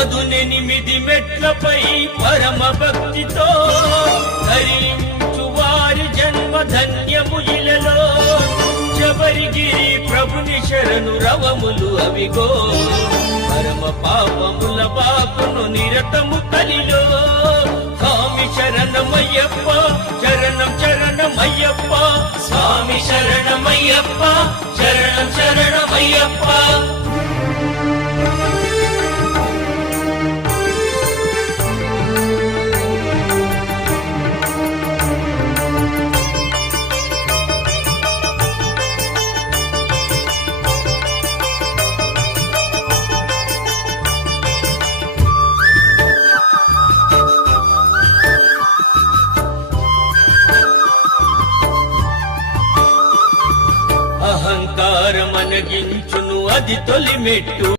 పదునెనిమిది మెట్లపై పరమ భక్తితో ధరించు వారి జన్మ ధన్యము ఇలలో. శబరిగిరి ప్రభుని శరణు రవములు అవిగో, పరమ పాపముల బాపును నిరతము కలిలో. స్వామి శరణమయ్యప్ప, శరణం శరణమయ్యప్ప, స్వామి శరణమయ్యప్ప, శరణం శరణమయ్యప్ప. అహంకారమనగించును అది తొలి మెట్టు,